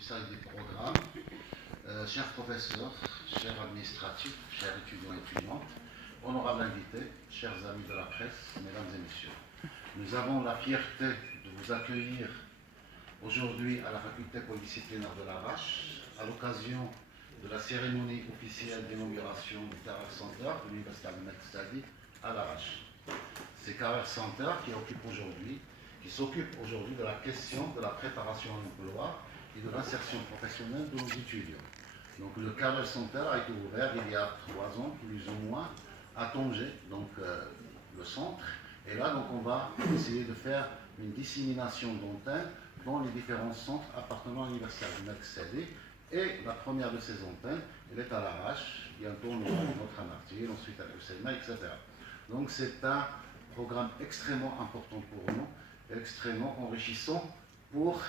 salle des programmes, chers professeurs, chers administratifs, chers étudiants et étudiantes, honorables invités, chers amis de la presse, mesdames et messieurs. Nous avons la fierté de vous accueillir aujourd'hui à la faculté polydisciplinaire de l'Arrache, à l'occasion de la cérémonie officielle d'inauguration du Career Center de l'Université Ahmed Sadi à l'Arrache. C'est Career Center qui s'occupe aujourd'hui de la question de la préparation à l'emploi et de l'insertion professionnelle de nos étudiants. Donc le Career Center a été ouvert il y a 3 ans, plus ou moins, à Tanger, donc le centre. Et là, donc, on va essayer de faire une dissémination d'antennes dans les différents centres appartenant à l'Université Ahmed Sadi. Et la première de ces antennes, elle est à l'Arrache, bientôt nous aurons notre Martyr, ensuite à l'Usaïma, etc. Donc c'est un programme extrêmement important pour nous, extrêmement enrichissant pour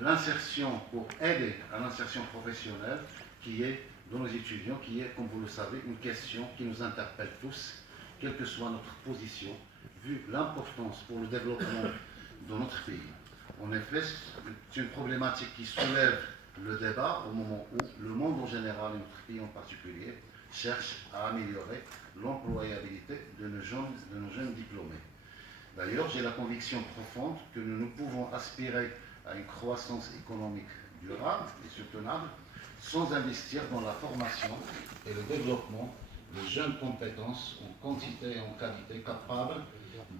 l'insertion, pour aider à l'insertion professionnelle qui est de nos étudiants, qui est, comme vous le savez, une question qui nous interpelle tous, quelle que soit notre position, vu l'importance pour le développement de notre pays. En effet, c'est une problématique qui soulève le débat au moment où le monde en général et notre pays en particulier cherche à améliorer l'employabilité de nos jeunes diplômés. D'ailleurs, j'ai la conviction profonde que nous ne pouvons aspirer à une croissance économique durable et soutenable sans investir dans la formation et le développement de jeunes compétences en quantité et en qualité capables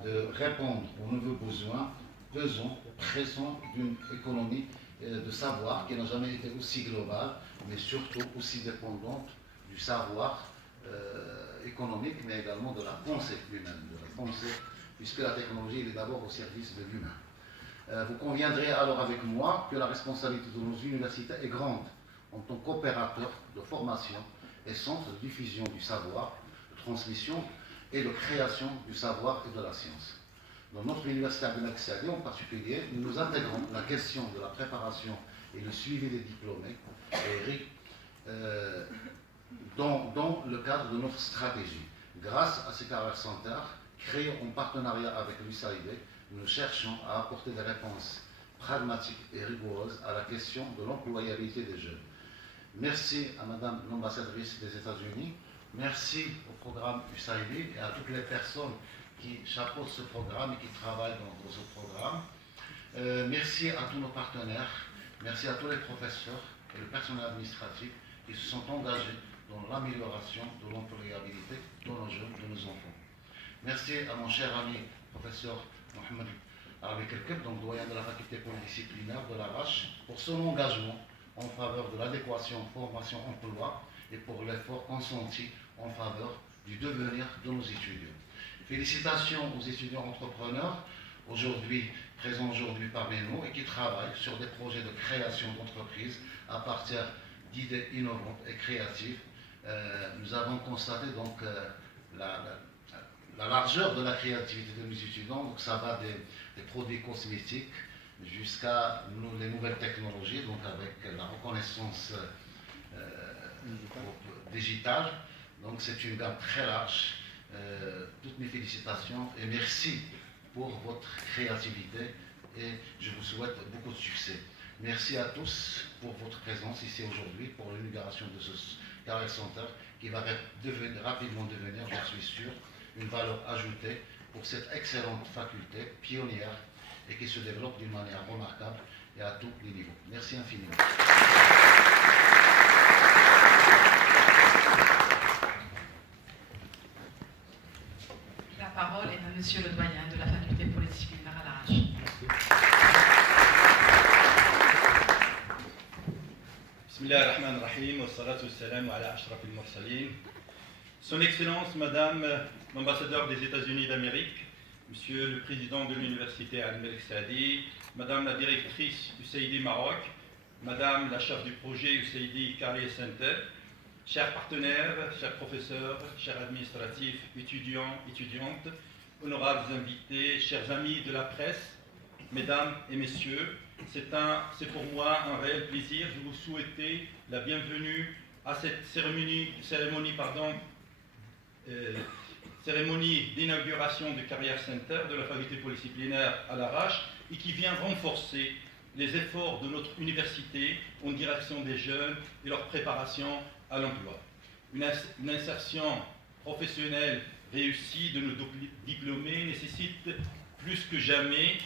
de répondre aux nouveaux besoins pesants, pressants d'une économie de savoir qui n'a jamais été aussi globale, mais surtout aussi dépendante du savoir économique, mais également de la pensée humaine, puisque la technologie est d'abord au service de l'humain. Vous conviendrez alors avec moi que la responsabilité de nos universités est grande en tant qu'opérateurs de formation et centre de diffusion du savoir, de transmission et de création du savoir et de la science. Dans notre université Ahmed Sadi en particulier, nous intégrons la question de la préparation et le suivi des diplômés dans le cadre de notre stratégie. Grâce à ces Career Centers, créés en partenariat avec l'USAID, nous cherchons à apporter des réponses pragmatiques et rigoureuses à la question de l'employabilité des jeunes. Merci à Madame l'ambassadrice des États-Unis, merci au programme USAID et à toutes les personnes qui chapeautent ce programme et qui travaillent dans ce programme. Merci à tous nos partenaires, merci à tous les professeurs et le personnel administratif qui se sont engagés dans l'amélioration de l'employabilité de nos jeunes, de nos enfants. Merci à mon cher ami, professeur Mohamed Arabi Kelkeb, donc doyen de la faculté polydisciplinaire de l'Arrache, pour son engagement en faveur de l'adéquation formation-emploi et pour l'effort consenti en faveur du devenir de nos étudiants. Félicitations aux étudiants entrepreneurs, présents aujourd'hui parmi nous et qui travaillent sur des projets de création d'entreprises à partir d'idées innovantes et créatives. Nous avons constaté donc la largeur de la créativité de nos étudiants, donc ça va des produits cosmétiques jusqu'à les nouvelles technologies, donc avec la reconnaissance digitale. Donc c'est une gamme très large. Toutes mes félicitations et merci pour votre créativité et je vous souhaite beaucoup de succès. Merci à tous pour votre présence ici aujourd'hui pour l'inauguration de ce Career Center qui va rapidement devenir, j'en suis sûr, une valeur ajoutée pour cette excellente faculté pionnière et qui se développe d'une manière remarquable et à tous les niveaux. Merci infiniment. La parole est à Monsieur le doyen de la faculté polydisciplinaire à l'Arrache. Bismillahirrahmanirrahim, wa salatu wassalamu ala ashraf al-mursalin. Son Excellence, Madame l'ambassadeur des États-Unis d'Amérique, Monsieur le Président de l'Université Ahmed Sadi, Madame la Directrice USAID Maroc, Madame la chef du projet USAID Career Center, chers partenaires, chers professeurs, chers administratifs, étudiants, étudiantes, honorables invités, chers amis de la presse, mesdames et messieurs, c'est pour moi un réel plaisir de vous souhaiter la bienvenue à cette cérémonie d'inauguration du Career Center de la faculté polydisciplinaire à l'Arrache et qui vient renforcer les efforts de notre université en direction des jeunes et leur préparation à l'emploi. Une insertion professionnelle réussie de nos diplômés nécessite plus que jamais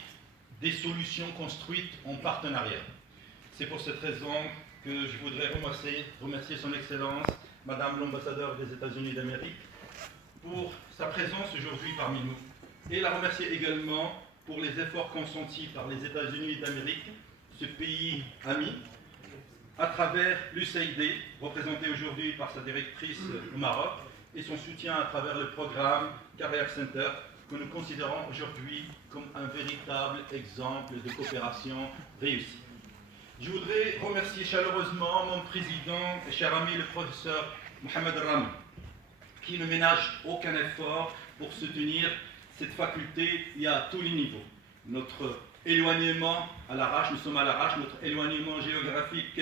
des solutions construites en partenariat. C'est pour cette raison que je voudrais remercier Son Excellence, Madame l'ambassadeur des États-Unis d'Amérique, pour sa présence aujourd'hui parmi nous, et la remercier également pour les efforts consentis par les États-Unis d'Amérique, ce pays ami, à travers l'USAID, représenté aujourd'hui par sa directrice au Maroc, et son soutien à travers le programme Career Center, que nous considérons aujourd'hui comme un véritable exemple de coopération réussie. Je voudrais remercier chaleureusement mon président et cher ami le professeur Mohamed Rami, qui ne ménage aucun effort pour soutenir cette faculté et à tous les niveaux. Notre éloignement à l'arrache, nous sommes à l'arrache, notre éloignement géographique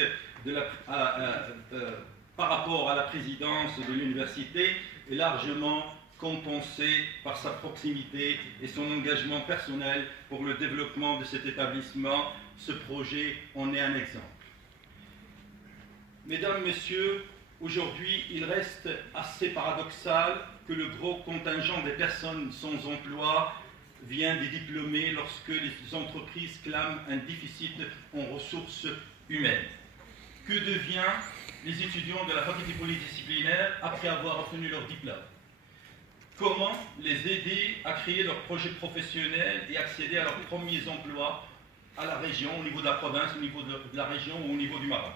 par rapport à la présidence de l'université est largement compensé par sa proximité et son engagement personnel pour le développement de cet établissement. Ce projet en est un exemple. Mesdames, Messieurs, aujourd'hui, il reste assez paradoxal que le gros contingent des personnes sans emploi vient des diplômés lorsque les entreprises clament un déficit en ressources humaines. Que devient les étudiants de la faculté polydisciplinaire après avoir obtenu leur diplôme? Comment les aider à créer leur projet professionnel et accéder à leurs premiers emplois à la région, au niveau de la province, au niveau de la région ou au niveau du Maroc?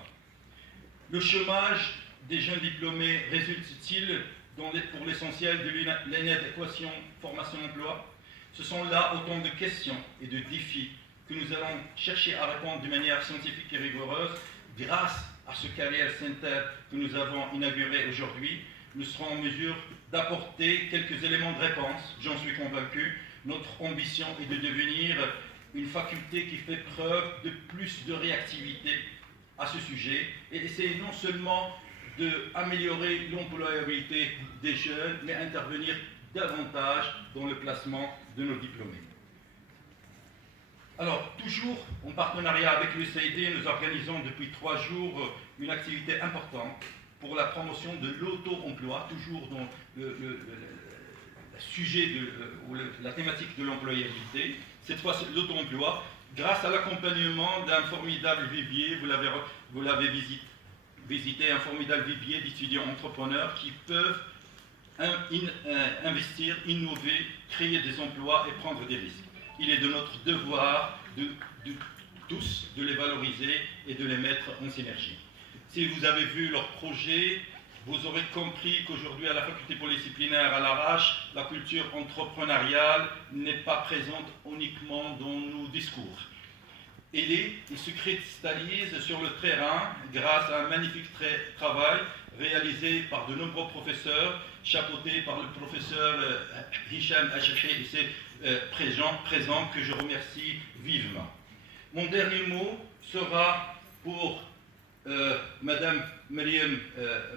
Le chômage des jeunes diplômés résulte-t-il pour l'essentiel de l'inadéquation formation-emploi? Ce sont là autant de questions et de défis que nous allons chercher à répondre de manière scientifique et rigoureuse. Grâce à ce Career Center que nous avons inauguré aujourd'hui, nous serons en mesure d'apporter quelques éléments de réponse, j'en suis convaincu. Notre ambition est de devenir une faculté qui fait preuve de plus de réactivité à ce sujet et essayer non seulement d'améliorer l'employabilité des jeunes, mais intervenir davantage dans le placement de nos diplômés. Alors, toujours en partenariat avec l'USAID, nous organisons depuis 3 jours une activité importante pour la promotion de l'auto-emploi, toujours dans le sujet ou la thématique de l'employabilité. Cette fois, c'est l'auto-emploi, grâce à l'accompagnement d'un formidable vivier, vous l'avez visité, un formidable vivier d'étudiants entrepreneurs qui peuvent investir, innover, créer des emplois et prendre des risques. Il est de notre devoir de tous de les valoriser et de les mettre en synergie. Si vous avez vu leur projet, vous aurez compris qu'aujourd'hui à la faculté polydisciplinaire à l'Arrache, la culture entrepreneuriale n'est pas présente uniquement dans nos discours. Il se cristallise sur le terrain grâce à un magnifique travail réalisé par de nombreux professeurs, chapeauté par le professeur Hicham Achaché et ses présents que je remercie vivement. Mon dernier mot sera pour Madame Mariam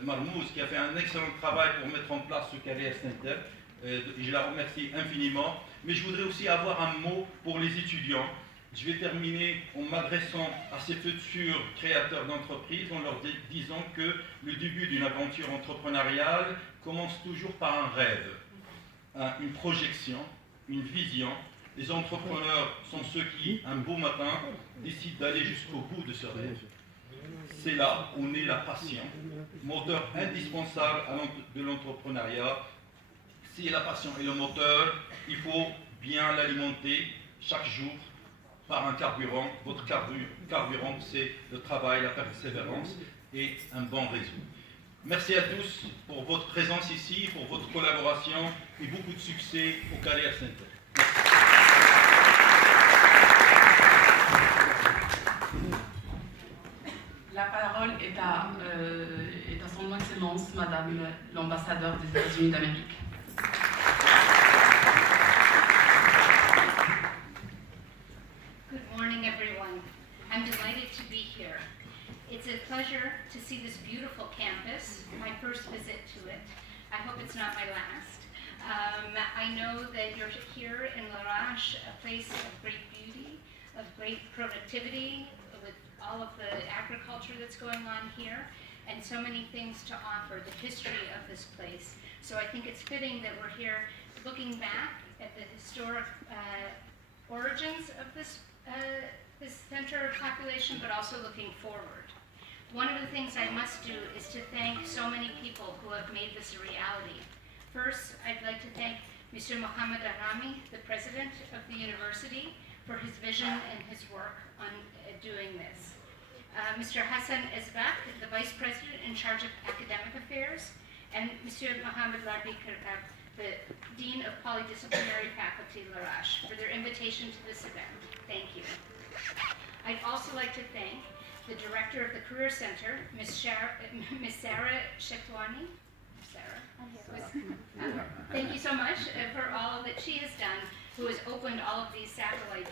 Marmouz qui a fait un excellent travail pour mettre en place ce Career Center. Je la remercie infiniment, mais je voudrais aussi avoir un mot pour les étudiants. Je vais terminer en m'adressant à ces futurs créateurs d'entreprises en leur disant que le début d'une aventure entrepreneuriale commence toujours par un rêve, une projection, une vision. Les entrepreneurs sont ceux qui, un beau matin, décident d'aller jusqu'au bout de ce rêve. C'est là où naît la passion, moteur indispensable de l'entrepreneuriat. Si la passion est le moteur, il faut bien l'alimenter chaque jour par un carburant. Votre carburant, c'est le travail, la persévérance et un bon réseau. Merci à tous pour votre présence ici, pour votre collaboration et beaucoup de succès au Career Center. La parole est à son Excellence, Madame l'ambassadeur des États-Unis d'Amérique. Good morning, everyone. I'm delighted to be here. It's a pleasure to see this beautiful campus, my first visit to it. I hope it's not my last. I know that you're here in Larache, a place of great beauty, of great productivity with all of the agriculture that's going on here, and so many things to offer, the history of this place. So I think it's fitting that we're here looking back at the historic origins of this center of population, but also looking forward. One of the things I must do is to thank so many people who have made this a reality. First, I'd like to thank Mr. Mohamed Arami, the president of the university, for his vision and his work on doing this. Mr. Hassan Esbak, the vice president in charge of academic affairs, and Mr. Mohamed Larbi Kirkab, the dean of polydisciplinary faculty, Larache, for their invitation to this event. Thank you. I'd also like to thank the director of the Career Center, Ms. Sarah Shetwani. Thank you so much for all that she has done, who has opened all of these satellite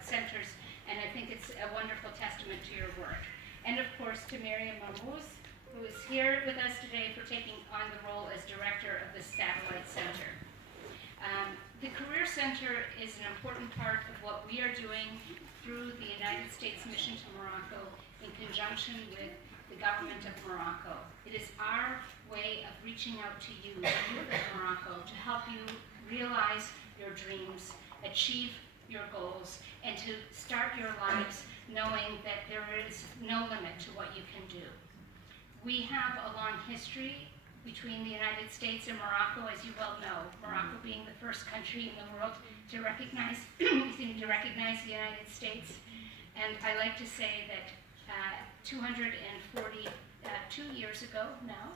centers, and I think it's a wonderful testament to your work. And of course to Miriam Mahmouz, who is here with us today for taking on the role as director of the Satellite Center. The Career Center is an important part of what we are doing through the United States Mission to Morocco in conjunction with the government of Morocco. It is our way of reaching out to you, the youth of Morocco, to help you realize your dreams, achieve your goals, and to start your lives knowing that there is no limit to what you can do. We have a long history between the United States and Morocco, as you well know, Morocco being the first country in the world to recognize, the United States. And I like to say that 242 years ago now,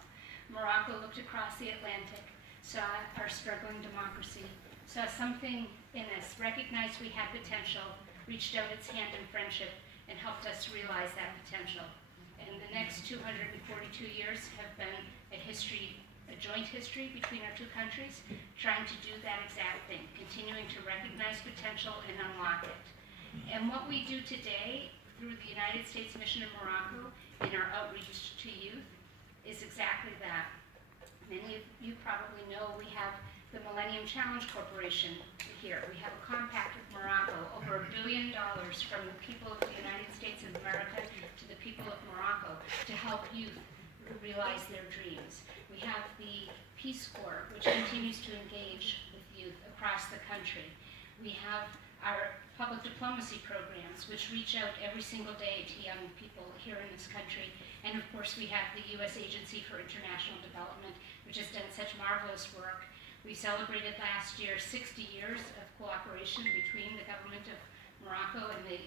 Morocco looked across the Atlantic, saw our struggling democracy, saw something in us, recognized we had potential, reached out its hand in friendship, and helped us realize that potential. And the next 242 years have been a joint history between our two countries, trying to do that exact thing, continuing to recognize potential and unlock it. And what we do today through the United States Mission in Morocco in our outreach to youth is exactly that. Many of you probably know we have the Millennium Challenge Corporation here. We have a compact with Morocco, over $1 billion from the people of the United States of America to the people of Morocco to help youth realize their dreams. We have the Peace Corps, which continues to engage with youth across the country. We have our public diplomacy programs, which reach out every single day to young people here in this country. And of course, we have the U.S. Agency for International Development, which has done such marvelous work. We celebrated last year 60 years of cooperation between the government of Morocco and the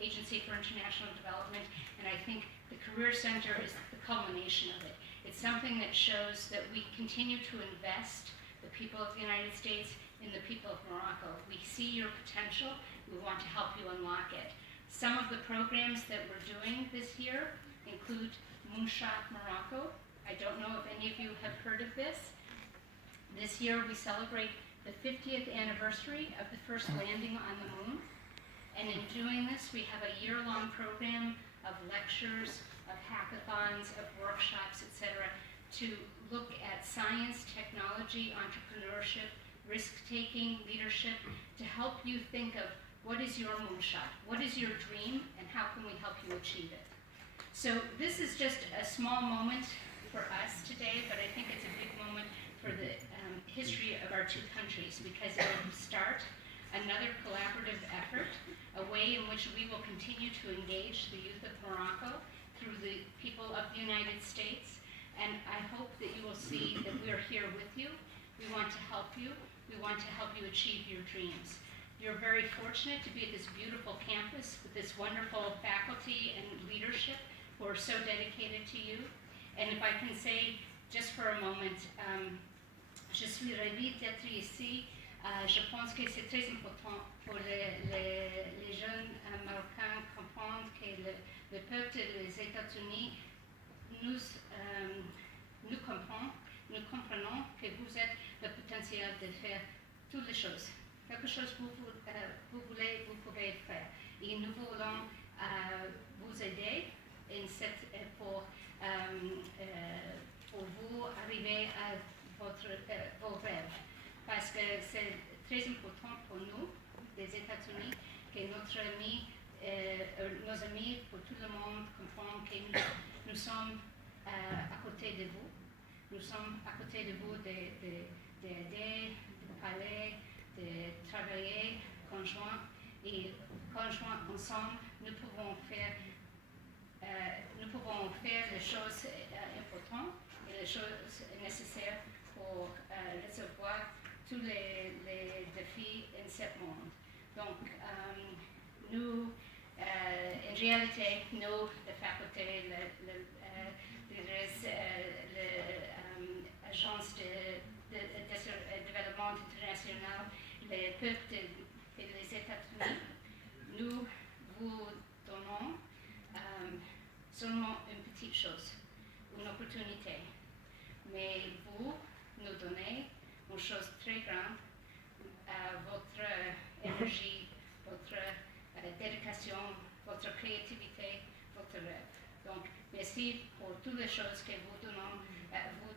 Agency for International Development, and I think the Career Center is the culmination of it. It's something that shows that we continue to invest the people of the United States in the people of Morocco. We see your potential. We want to help you unlock it. Some of the programs that we're doing this year include Moonshot Morocco. I don't know if any of you have heard of this. This year we celebrate the 50th anniversary of the first landing on the moon. And in doing this, we have a year-long program of lectures, of hackathons, of workshops, etc., to look at science, technology, entrepreneurship, risk-taking, leadership, to help you think of what is your moonshot, what is your dream, and how can we help you achieve it. So this is just a small moment for us today, but I think it's a big moment for the history of our two countries, because it will start another collaborative effort, a way in which we will continue to engage the youth of Morocco through the people of the United States. And I hope that you will see that we are here with you. We want to help you. We want to help you achieve your dreams. You're very fortunate to be at this beautiful campus with this wonderful faculty and leadership who are so dedicated to you. And if I can say, just for a moment, je suis ravie d'être ici. Je pense que c'est très important pour les jeunes Marocains comprendre que le peuple des États-Unis, nous comprenons que vous êtes le potentiel de faire toutes les choses. Quelque chose que vous voulez, vous pouvez faire. Et nous voulons vous aider pour vous arriver à vos rêves. Parce que c'est très important pour nous, des États-Unis, que nos amis, pour tout le monde, comprennent que nous sommes à côté de vous. Nous sommes à côté de vous d'aider, de parler, de travailler conjoint. Et conjoint ensemble, nous pouvons faire les choses importantes et les choses nécessaires pour recevoir tous les défis en ce monde. Donc, nous, en réalité, nous, la faculté, l'agence de développement international, le peuple des États-Unis, nous vous donnons seulement une petite chose, une opportunité. Mais vous nous donnez une chose très grande, votre énergie, votre dédication, votre créativité, votre rêve. Donc, merci pour toutes les choses que vous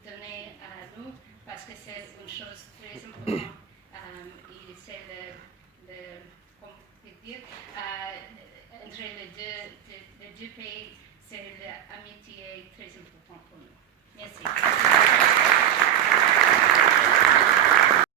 donnez à nous, parce que c'est une chose très importante. Et c'est entre les deux pays, c'est l'amitié très importante pour nous. Merci.